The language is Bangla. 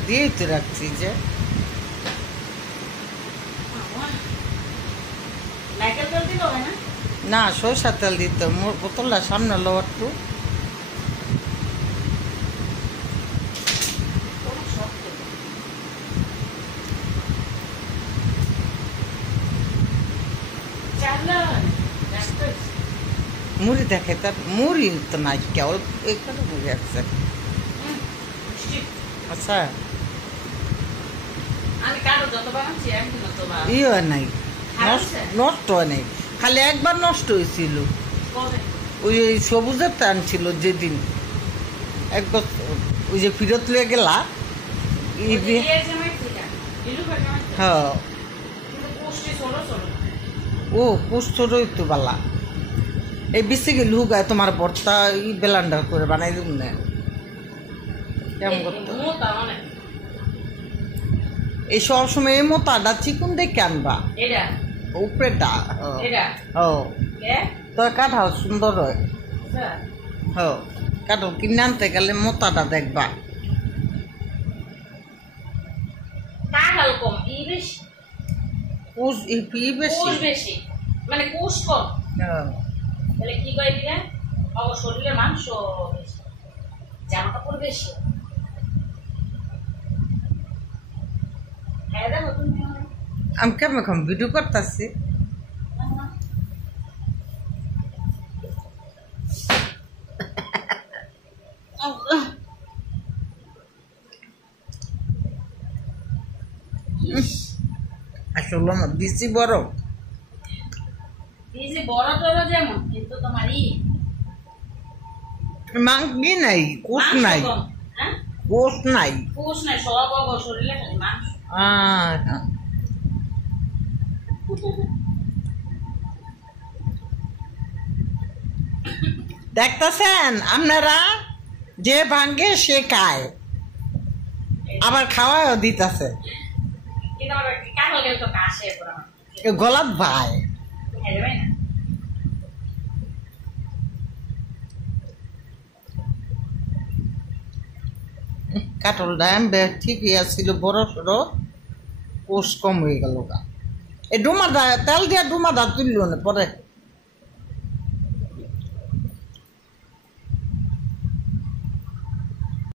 দিয়েই তো রাখছি যে না সরষার তেল দিতে মোর বোতলটা সামনে লো একটু মুড়ি দেখে তার মুড়ি তো নাই কেবল এখানে মুড়ি আছে আচ্ছা ইয়ে নাই নষ্ট হয় নাই খালি একবার নষ্ট হয়েছিল ওই সবুজের টান ছিল যেদিন একবার ওই যে ফিরত লিয়ে গেলা হ্যাঁ ও পুষ্টরই তো বালা এই বেশি গেলে হুগায় তোমার ভর্তা বেলান্ডা করে বানাই দিব না কেমন করতে এই সবসময় এই মোতাটা চিকুন দেখে আনবা উপরেটা ও তো কাঁঠাল সুন্দর হয় হ্যাঁ কাঁঠাল কিনে আনতে গেলে মোতাটা দেখবা বেশি মানে কোষ কম তাহলে কি করে দিলে শরীরে মাংস বেশি জামা কাপড় বেশি আমি কেমন এখন ভিডিও করতেছি আসলে আমার বেশি বড় যেমন কিন্তু তোমারই মাংকি নাই কোষ নাই কোষ নাই সব শরীরে খালি মাংস দেখতেছেন আপনারা যে ভাঙ্গে সে খায় আবার খাওয়াও দিতেছে গলাত ভাই কাটলটা ঠিকই আসছিল বড় সড়ো কোষ কম হয়ে গেল এই ডুমাটা তেল দিয়া ডুমাটা তুলল না পরে